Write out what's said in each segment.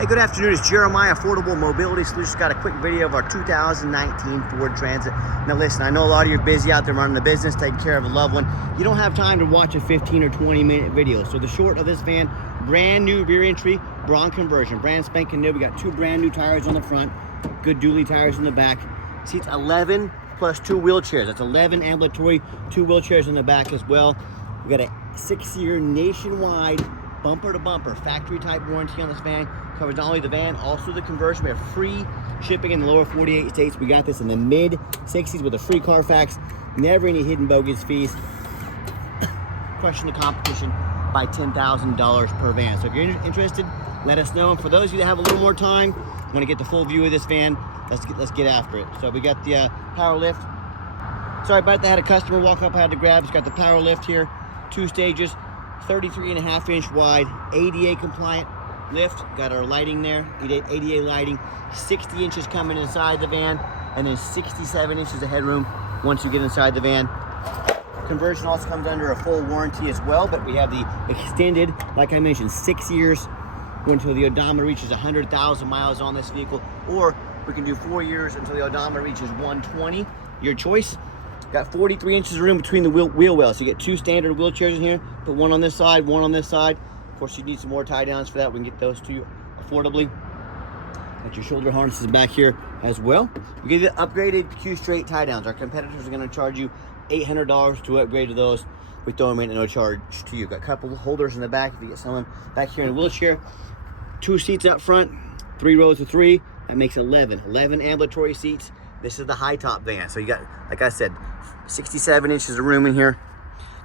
Hey, good afternoon. It's Jeremiah, Affordable Mobility Solutions. Got a quick video of our 2019 Ford Transit. Now listen, I know a lot of you are busy out there running the business, taking care of a loved one. You don't have time to watch a 15 or 20 minute video. So the short of this van, brand new rear entry, Braun conversion, brand spanking new. We got two brand new tires on the front, good dually tires in the back. Seats 11 plus 2 wheelchairs. That's 11 ambulatory, 2 wheelchairs in the back as well. We got a 6-year nationwide bumper to bumper factory type warranty on this van. Covers not only the van, also the conversion. We have free shipping in the lower 48 states. We got this in the mid 60s with a free Carfax. Never any hidden bogus fees. Crushing the competition by $10,000 per van. So if you're interested, let us know. And for those of you that have a little more time, want to get the full view of this van, let's get after it. So we got the power lift. Sorry about that, I had a customer walk up, I had to grab. It's got the power lift here, 2 stages, 33.5-inch wide, ADA compliant lift. Got our lighting there, ADA lighting, 60 inches coming inside the van, and then 67 inches of headroom once you get inside the van. Conversion also comes under a full warranty as well, but we have the extended, like I mentioned, 6 years until the odometer reaches 100,000 miles on this vehicle, or we can do 4 years until the odometer reaches 120. Your choice. Got 43 inches of room between the wheel wells. So you get 2 standard wheelchairs in here, put one on this side, one on this side. Of course, you need some more tie downs for that. We can get those to you affordably. Got your shoulder harnesses back here as well. We get the upgraded Q-straight tie downs. Our competitors are going to charge you $800 to upgrade to those. We throw them in at no charge to you. Got a couple of holders in the back if you get someone back here in a wheelchair. 2 seats up front, 3 rows of 3. That makes 11 ambulatory seats. This is the high top van. So you got, like I said, 67 inches of room in here.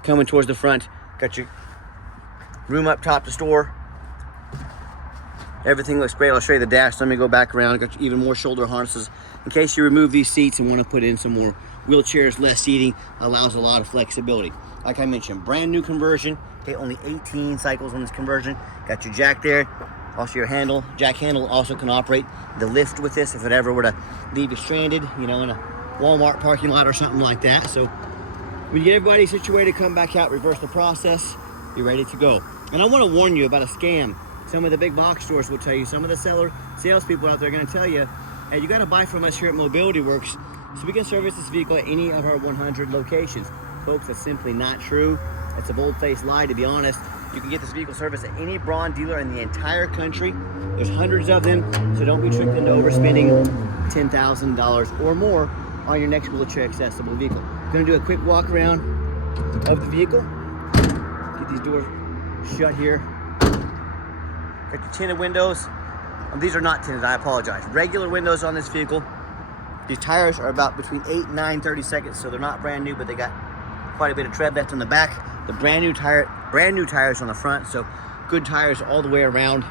Coming towards the front. Got your room up top to store. Everything looks great. I'll show you the dash. Let me go back around. Got even more shoulder harnesses. In case you remove these seats and want to put in some more wheelchairs, less seating, allows a lot of flexibility. Like I mentioned, brand new conversion. Okay, only 18 cycles on this conversion. Got your jack there. Also your handle, jack handle also can operate the lift with this if it ever were to leave you stranded, you know, in a Walmart parking lot or something like that. So when you get everybody situated, come back out, reverse the process, you're ready to go. And I want to warn you about a scam. Some of the big box stores will tell you, some of the salespeople out there are going to tell you, hey, you got to buy from us here at Mobility Works so we can service this vehicle at any of our 100 locations. Folks, that's simply not true. It's a bold-faced lie, to be honest. You can get this vehicle serviced at any Braun dealer in the entire country. There's hundreds of them, so don't be tricked into overspending $10,000 or more on your next wheelchair accessible vehicle. Gonna do a quick walk around of the vehicle. Get these doors shut here. Got your tinted windows. These are not tinted, I apologize. Regular windows on this vehicle. These tires are about between 8 and 9 30-seconds, so they're not brand new, but they got quite a bit of tread left on the back. The brand new tires on the front, so good tires all the way around.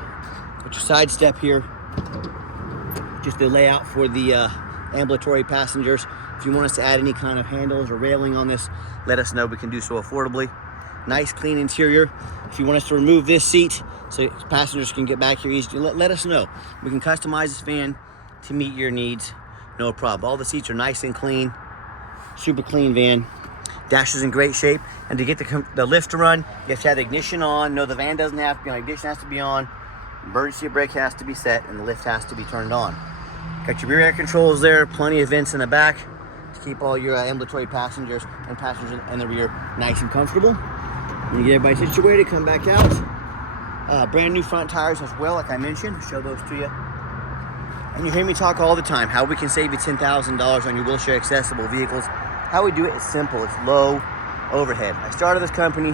Got your side step here. Just the layout for the ambulatory passengers. If you want us to add any kind of handles or railing on this, let us know. We can do so affordably. Nice clean interior. If you want us to remove this seat so passengers can get back here easily, let us know. We can customize this van to meet your needs, no problem. All the seats are nice and clean, super clean van. Dash is in great shape, and to get the lift to run, you have to have the ignition on. No, the van doesn't have to be on. Ignition has to be on. Emergency brake has to be set, and the lift has to be turned on. Got your rear air controls there. Plenty of vents in the back to keep all your ambulatory passengers in the rear nice and comfortable. When you get everybody situated, come back out. Brand new front tires as well, like I mentioned. Show those to you. And you hear me talk all the time how we can save you $10,000 on your wheelchair accessible vehicles. How we do it is simple. It's low overhead. I started this company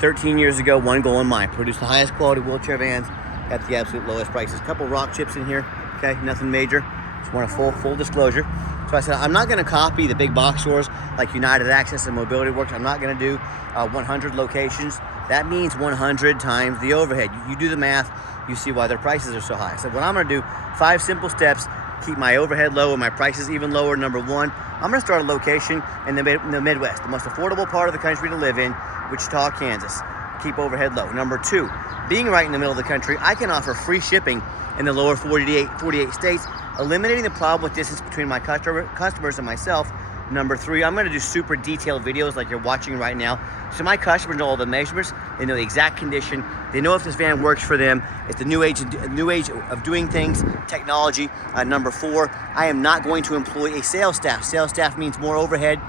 13 years ago, one goal in mind: produce the highest quality wheelchair vans at the absolute lowest prices. Couple rock chips in here, okay, nothing major. Just want a full disclosure. So I said, I'm not gonna copy the big box stores like United Access and Mobility Works. I'm not gonna do 100 locations. That means 100 times the overhead. You do the math, you see why their prices are so high. So what I'm gonna do, 5 simple steps, keep my overhead low and my prices even lower. Number 1, I'm gonna start a location in the Midwest, the most affordable part of the country to live in, Wichita, Kansas. Keep overhead low. Number 2, being right in the middle of the country, I can offer free shipping in the lower 48 states, eliminating the problem with distance between my customers and myself Number 3, I'm going to do super detailed videos like you're watching right now. So my customers know all the measurements. They know the exact condition. They know if this van works for them. It's the new age of doing things, technology. Number 4, I am not going to employ a sales staff. Sales staff means more overhead.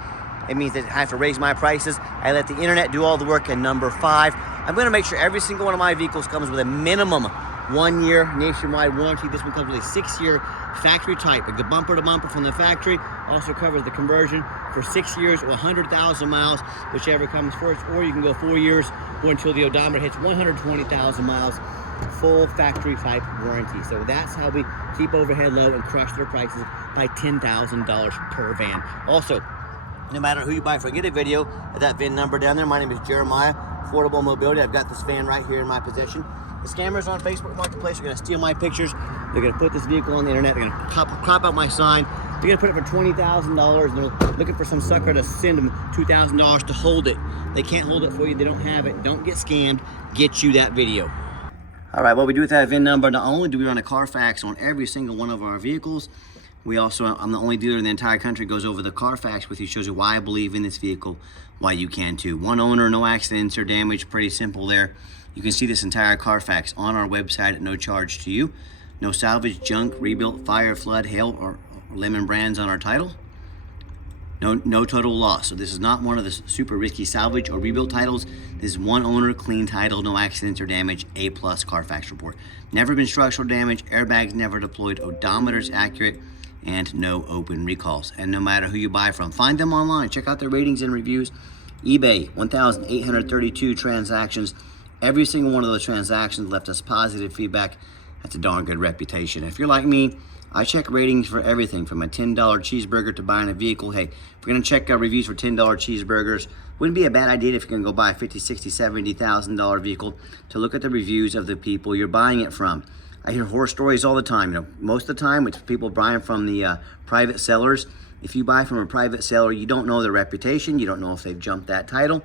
It means that I have to raise my prices. I let the internet do all the work. And number 5, I'm going to make sure every single one of my vehicles comes with a minimum 1-year nationwide warranty. This one comes with a 6-year factory type, like the bumper to bumper from the factory. Also covers the conversion for 6 years or 100,000 miles, whichever comes first. Or you can go 4 years or until the odometer hits 120,000 miles. Full factory type warranty. So that's how we keep overhead low and crush their prices by $10,000 per van. Also, no matter who you buy from, get a video at that VIN number down there. My name is Jeremiah, Affordable Mobility. I've got this van right here in my possession. The scammers on Facebook Marketplace are going to steal my pictures. They're going to put this vehicle on the internet. They're going to crop out my sign. They're going to put it for $20,000. And they're looking for some sucker to send them $2,000 to hold it. They can't hold it for you. They don't have it. Don't get scammed. Get you that video. All right, what we do with that VIN number, not only do we run a Carfax on every single one of our vehicles, we also, I'm the only dealer in the entire country goes over the Carfax with you, shows you why I believe in this vehicle, why you can too. One owner, no accidents or damage, pretty simple there. You can see this entire Carfax on our website at no charge to you. No salvage, junk, rebuilt, fire, flood, hail, or lemon brands on our title. No total loss. So this is not one of the super risky salvage or rebuilt titles. This is one owner, clean title, no accidents or damage, A+ Carfax report. Never been structural damage, airbags never deployed, odometer's accurate, and no open recalls. And no matter who you buy from, find them online. Check out their ratings and reviews. eBay, 1,832 transactions. Every single one of those transactions left us positive feedback. That's a darn good reputation. If you're like me, I check ratings for everything from a $10 cheeseburger to buying a vehicle. Hey, if we're gonna check out reviews for $10 cheeseburgers, wouldn't be a bad idea if you're gonna go buy a $50,000, $60,000, $70,000 vehicle to look at the reviews of the people you're buying it from. I hear horror stories all the time. You know, most of the time it's people buying from the private sellers. If you buy from a private seller, you don't know their reputation. You don't know if they've jumped that title.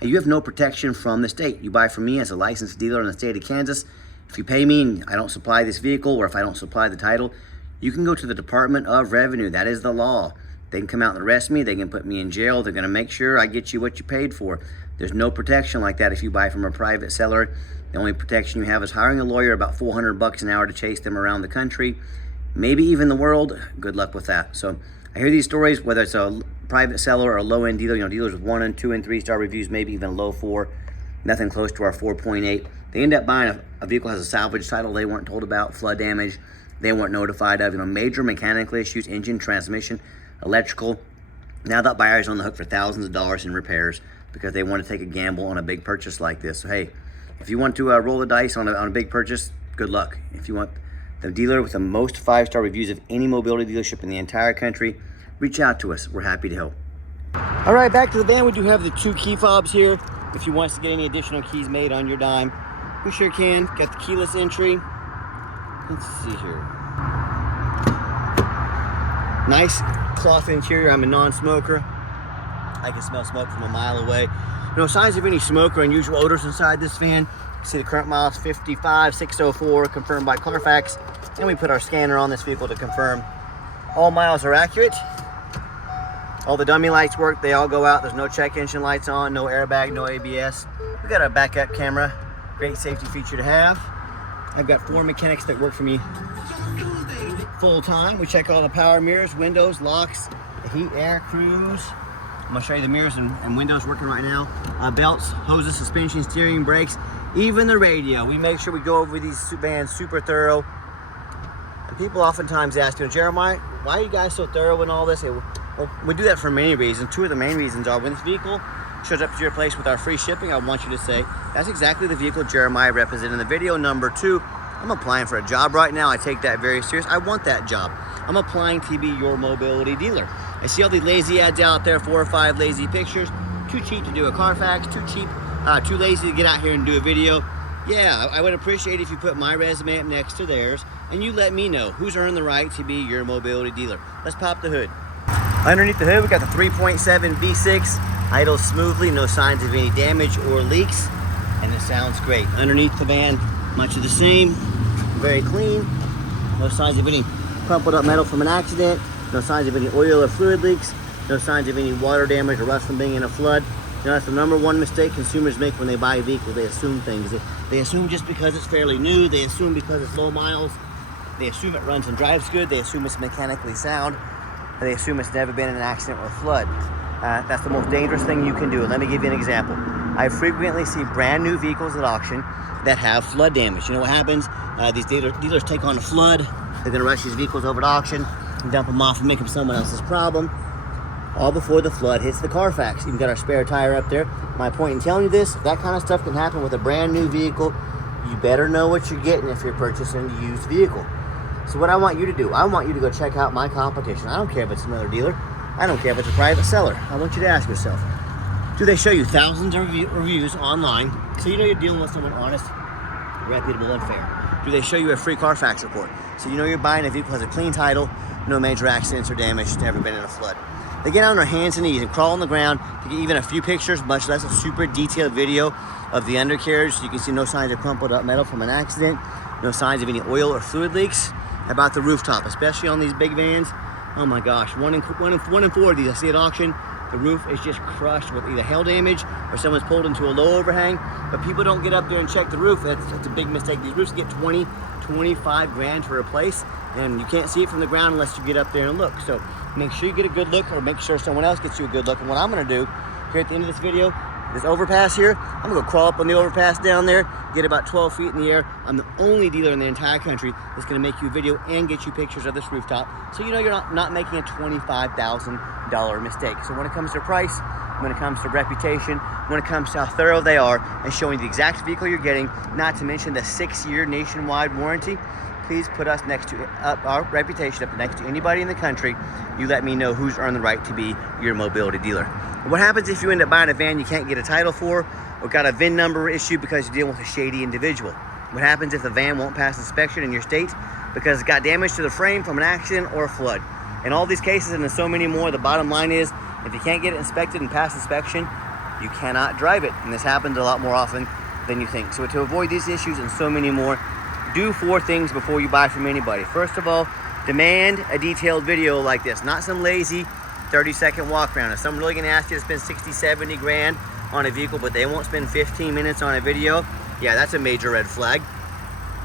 And you have no protection from the state. You buy from me as a licensed dealer in the state of Kansas. If you pay me and I don't supply this vehicle, or if I don't supply the title, you can go to the Department of Revenue. That is the law. They can come out and arrest me. They can put me in jail. They're gonna make sure I get you what you paid for. There's no protection like that if you buy from a private seller. The only protection you have is hiring a lawyer about $400 an hour to chase them around the country, maybe even the world. Good luck with that. So I hear these stories, whether it's a private seller or a low-end dealer, you know, dealers with 1 and 2 and 3 star reviews, maybe even low 4, nothing close to our 4.8. They end up buying a vehicle has a salvage title they weren't told about, flood damage they weren't notified of, you know, major mechanical issues, engine, transmission, electrical. Now that buyer's on the hook for thousands of dollars in repairs because they want to take a gamble on a big purchase like this. So hey, if you want to roll the dice on a big purchase, good luck. If you want the dealer with the most 5-star reviews of any mobility dealership in the entire country, reach out to us. We're happy to help. All right, back to the van. We do have the 2 key fobs here. If you want us to get any additional keys made on your dime, we sure can. Got the keyless entry. Let's see here. Nice cloth interior. I'm a non-smoker. I can smell smoke from a mile away. No signs of any smoke or unusual odors inside this van. See the current miles 55,604, confirmed by Carfax. And we put our scanner on this vehicle to confirm all miles are accurate. All the dummy lights work. They all go out. There's no check engine lights on, no airbag, no ABS. We got a backup camera. Great safety feature to have. I've got 4 mechanics that work for me full time. We check all the power mirrors, windows, locks, the heat, air, cruise. I'm gonna show you the mirrors and windows working right now. Belts, hoses, suspension, steering, brakes, even the radio. We make sure we go over these vans super thorough. And people oftentimes ask, you know, Jeremiah, why are you guys so thorough in all this? Well, we do that for many reasons. 2 of the main reasons are when this vehicle shows up to your place with our free shipping, I want you to say, that's exactly the vehicle Jeremiah represented in the video. Number 2, I'm applying for a job right now. I take that very serious. I want that job. I'm applying to be your mobility dealer. I see all the lazy ads out there, 4 or 5 lazy pictures. Too cheap to do a Carfax, too lazy to get out here and do a video. Yeah, I would appreciate if you put my resume up next to theirs and you let me know who's earned the right to be your mobility dealer. Let's pop the hood. Underneath the hood, we got the 3.7 V6, idles smoothly, no signs of any damage or leaks, and it sounds great. Underneath the van, much of the same, very clean, no signs of any crumpled up metal from an accident, no signs of any oil or fluid leaks. no signs of any water damage or rust from being in a flood. You know, that's the #1 mistake consumers make when they buy a vehicle. They assume things. They assume just because it's fairly new, they assume because it's low miles, they assume it runs and drives good, they assume it's mechanically sound, they assume it's never been in an accident or flood. That's the most dangerous thing you can do. And let me give you an example. I frequently see brand new vehicles at auction that have flood damage. You know what happens? These dealers take on a flood. They're gonna rush these vehicles over to auction and dump them off and make them someone else's problem, all before the flood hits the Carfax. You've got our spare tire up there. My point in telling you this, if that kind of stuff can happen with a brand new vehicle, you better know what you're getting if you're purchasing a used vehicle. So what I want you to do, I want you to go check out my competition. I don't care if it's another dealer. I don't care if it's a private seller. I want you to ask yourself, do they show you thousands of reviews online so you know you're dealing with someone honest, reputable, and fair? Do they show you a free Carfax report so you know you're buying a vehicle that has a clean title, no major accidents or damage, never been in a flood? They get on their hands and knees and crawl on the ground to get even a few pictures, much less a super detailed video of the undercarriage, so you can see no signs of crumpled up metal from an accident, no signs of any oil or fluid leaks. How about the rooftop, especially on these big vans? Oh my gosh, one in 4 of these I see at auction, the roof is just crushed with either hail damage or someone's pulled into a low overhang. But people don't get up there and check the roof. That's a big mistake. These roofs get 20, 25 grand to replace, and you can't see it from the ground unless you get up there and look. So make sure you get a good look, or make sure someone else gets you a good look. And what I'm gonna do here at the end of this video, this overpass here, I'm gonna go crawl up on the overpass down there, get about 12 feet in the air. I'm the only dealer in the entire country that's gonna make you a video and get you pictures of this rooftop, so you know you're not making a $25,000 mistake. So when it comes to price, when it comes to reputation, when it comes to how thorough they are and showing the exact vehicle you're getting, not to mention the 6-year nationwide warranty, please put us next to our reputation up next to anybody in the country. You let me know who's earned the right to be your mobility dealer. What happens if you end up buying a van you can't get a title for, or got a VIN number issued because you're dealing with a shady individual? What happens if the van won't pass inspection in your state because it's got damage to the frame from an accident or a flood? In all these cases, and in so many more, the bottom line is, if you can't get it inspected and pass inspection, you cannot drive it. And this happens a lot more often than you think. So to avoid these issues and so many more, do 4 things before you buy from anybody. First of all, demand a detailed video like this, not some lazy 30-second walk around. If someone's really gonna ask you to spend 60, 70 grand on a vehicle, but they won't spend 15 minutes on a video, yeah, that's a major red flag.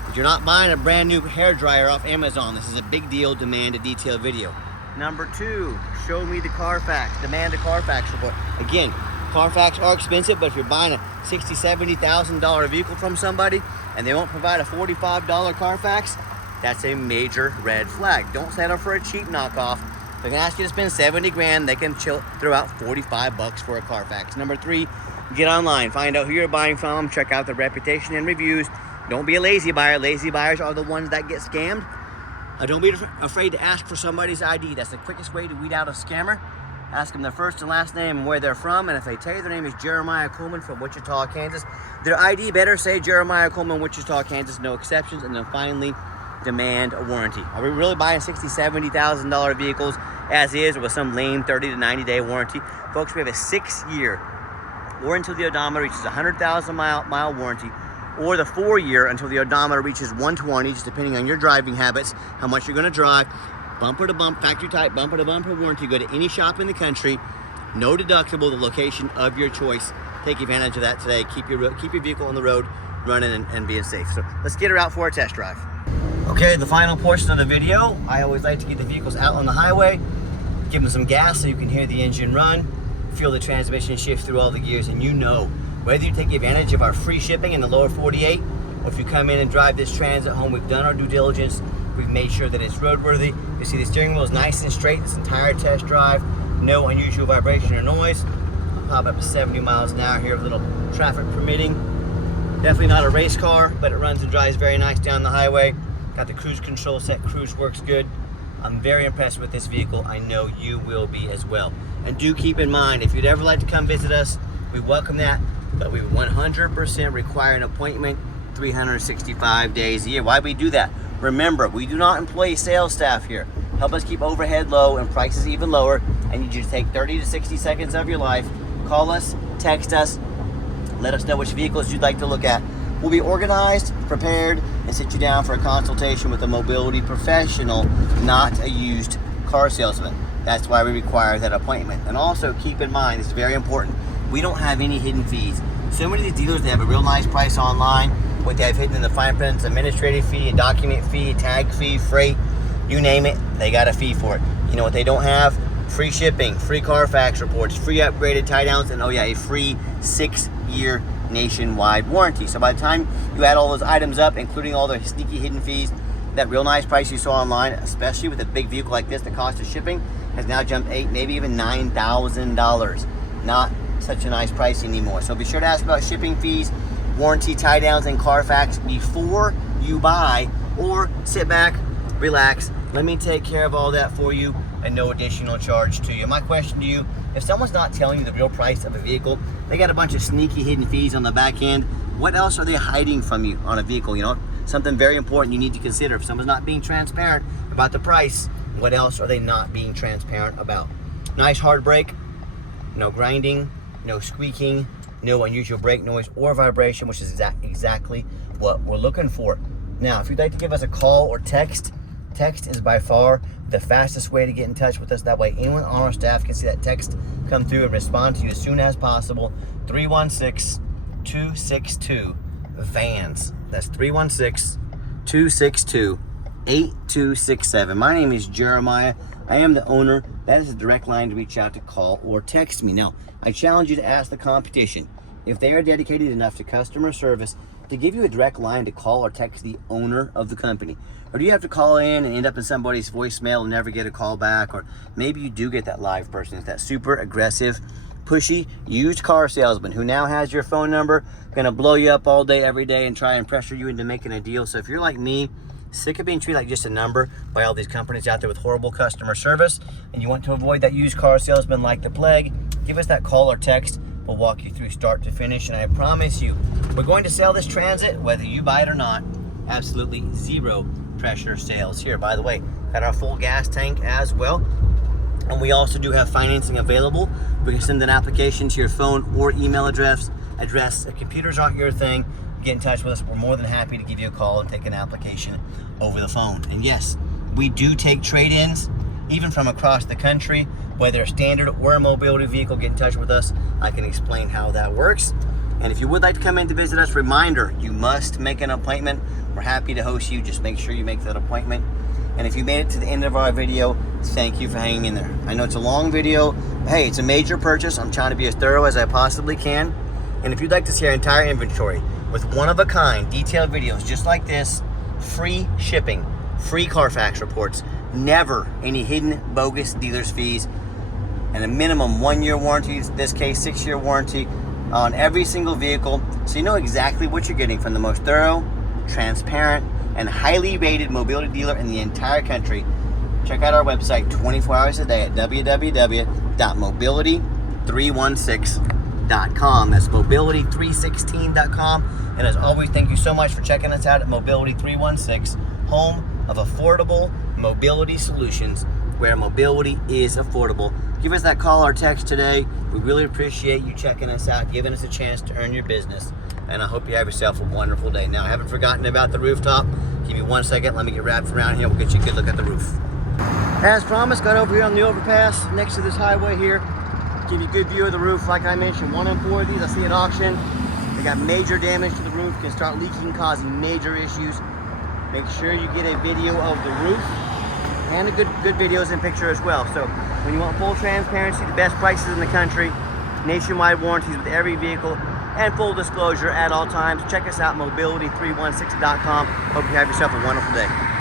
If you're not buying a brand new hair dryer off Amazon, this is a big deal. Demand a detailed video. Number 2, show me the Carfax. Demand a Carfax report. Again, Carfax are expensive, but if you're buying a $60,000, $70,000 vehicle from somebody and they won't provide a $45 Carfax, that's a major red flag. Don't settle for a cheap knockoff. If they can ask you to spend 70 grand, they can throw out 45 bucks for a Carfax. Number 3, get online, find out who you're buying from, check out the reputation and reviews. Don't be a lazy buyer. Lazy buyers are the ones that get scammed. Don't be afraid to ask for somebody's ID. That's the quickest way to weed out a scammer. Ask them their first and last name and where they're from, and if they tell you their name is Jeremiah Coleman from Wichita, Kansas, their ID better say Jeremiah Coleman, Wichita, Kansas, no exceptions. And then finally, demand a warranty. Are we really buying $60,000, $70,000 vehicles as is, or with some lame 30 to 90 day warranty? Folks, we have a 6-year or until the odometer reaches 100,000 mile warranty, or the 4-year until the odometer reaches 120, just depending on your driving habits, how much you're going to drive. Bumper to bumper, factory type, bumper to bumper warranty. Go to any shop in the country, no deductible, the location of your choice. Take advantage of that today. Keep your vehicle on the road running and being safe. So let's get her out for a test drive. Okay, the final portion of the video, I always like to get the vehicles out on the highway, give them some gas so you can hear the engine run, feel the transmission shift through all the gears, and you know, whether you take advantage of our free shipping in the lower 48, or if you come in and drive this Transit home, we've done our due diligence. We've made sure that it's roadworthy. You see the steering wheel is nice and straight this entire test drive. No unusual vibration or noise. I'll pop up to 70 miles an hour here, a little traffic permitting. Definitely not a race car, but it runs and drives very nice down the highway. Got the cruise control set, cruise works good. I'm very impressed with this vehicle. I know you will be as well. And do keep in mind, if you'd ever like to come visit us, we welcome that, but we 100% require an appointment 365 days a year. Why we do that? Remember, we do not employ sales staff here. Help us keep overhead low and prices even lower. I need you to take 30 to 60 seconds of your life. Call us, text us, let us know which vehicles you'd like to look at. We'll be organized, prepared, and sit you down for a consultation with a mobility professional, not a used car salesman. That's why we require that appointment. And also keep in mind, this is very important, we don't have any hidden fees. So many of these dealers, they have a real nice price online. What they have hidden in the fine print is administrative fee, a document fee, a tag fee, freight, you name it, they got a fee for it. You know what they don't have? Free shipping, free Carfax reports, free upgraded tie downs, and oh yeah, a free 6-year nationwide warranty. So by the time you add all those items up, including all the sneaky hidden fees, that real nice price you saw online, especially with a big vehicle like this, the cost of shipping has now jumped $8,000, maybe even $9,000. Not such a nice price anymore. So be sure to ask about shipping fees, warranty, tie downs, and Carfax before you buy, or sit back, relax, let me take care of all that for you and no additional charge to you. My question to you, if someone's not telling you the real price of a vehicle, they got a bunch of sneaky hidden fees on the back end, what else are they hiding from you on a vehicle? You know, something very important you need to consider. If someone's not being transparent about the price, what else are they not being transparent about? Nice hard brake, no grinding, no squeaking, no unusual brake noise or vibration, which is exactly what we're looking for. Now, if you'd like to give us a call or text is by far the fastest way to get in touch with us. That way anyone on our staff can see that text come through and respond to you as soon as possible. 316-262-VANS. That's 316-262-8267. My name is Jeremiah. I am the owner. That is a direct line to reach out, to call or text me. Now, I challenge you to ask the competition if they are dedicated enough to customer service to give you a direct line to call or text the owner of the company. Or do you have to call in and end up in somebody's voicemail and never get a call back? Or maybe you do get that live person. It's that super aggressive, pushy, used car salesman who now has your phone number, gonna blow you up all day, every day, and try and pressure you into making a deal. So if you're like me, sick of being treated like just a number by all these companies out there with horrible customer service, and you want to avoid that used car salesman like the plague, give us that call or text. We'll walk you through start to finish, and I promise you, we're going to sell this Transit, whether you buy it or not. Absolutely zero pressure sales here. By the way, got our full gas tank as well, and we also do have financing available. We can send an application to your phone or email address. If computers aren't your thing, get in touch with us. We're more than happy to give you a call and take an application over the phone. And yes, we do take trade-ins, even from across the country, whether a standard or a mobility vehicle. Get in touch with us. I can explain how that works. And if you would like to come in to visit us, reminder, you must make an appointment. We're happy to host you. Just make sure you make that appointment. And if you made it to the end of our video, thank you for hanging in there. I know it's a long video. Hey, it's a major purchase. I'm trying to be as thorough as I possibly can. And if you'd like to see our entire inventory with one-of-a-kind detailed videos just like this, free shipping, free Carfax reports, never any hidden bogus dealer's fees, and a minimum 1-year warranty, in this case 6-year warranty on every single vehicle, so you know exactly what you're getting from the most thorough, transparent, and highly rated mobility dealer in the entire country. Check out our website 24 hours a day at www.mobility316.com. That's mobility316.com. And as always, thank you so much for checking us out at Mobility 316, home of affordable mobility solutions, where mobility is affordable. Give us that call or text today. We really appreciate you checking us out, giving us a chance to earn your business. And I hope you have yourself a wonderful day. Now, I haven't forgotten about the rooftop. Give me 1 second. Let me get wrapped around here. We'll get you a good look at the roof. As promised, got over here on the overpass next to this highway here. Give you a good view of the roof. Like I mentioned, 1 in 4 of these I see at auction. They got major damage to the roof, can start leaking, causing major issues. Make sure you get a video of the roof and a good videos and picture as well. So when you want full transparency, the best prices in the country, nationwide warranties with every vehicle, and full disclosure at all times, check us out, mobility316.com. Hope you have yourself a wonderful day.